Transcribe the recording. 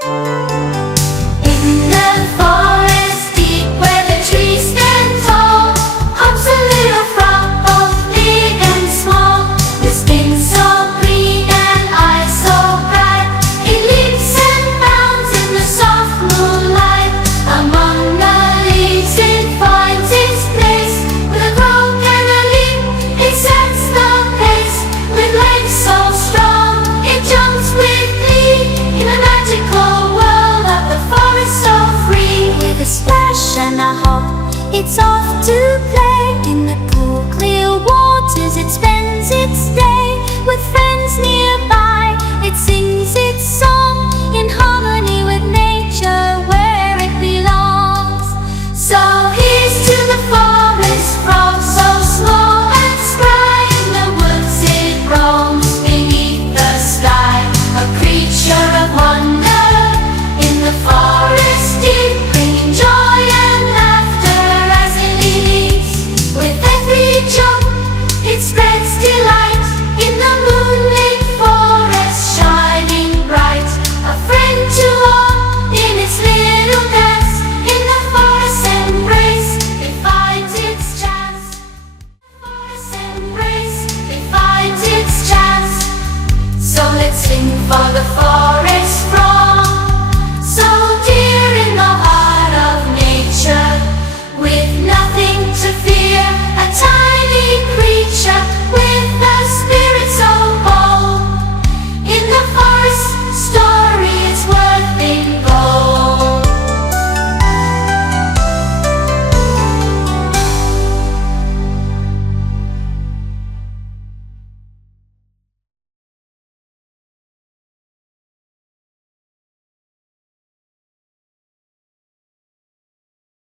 In the forest deep where the trees stand tall, hops a little frog, both big and small. With skin so green and eyes so bright, it leaps and bounds in the soft moonlight. Among the leaves it finds its place. With a croak and a leap, it sets the pace. With legs so strong, it jumps with glee in the magical world of the forest so free. With a splash and a hop, it's all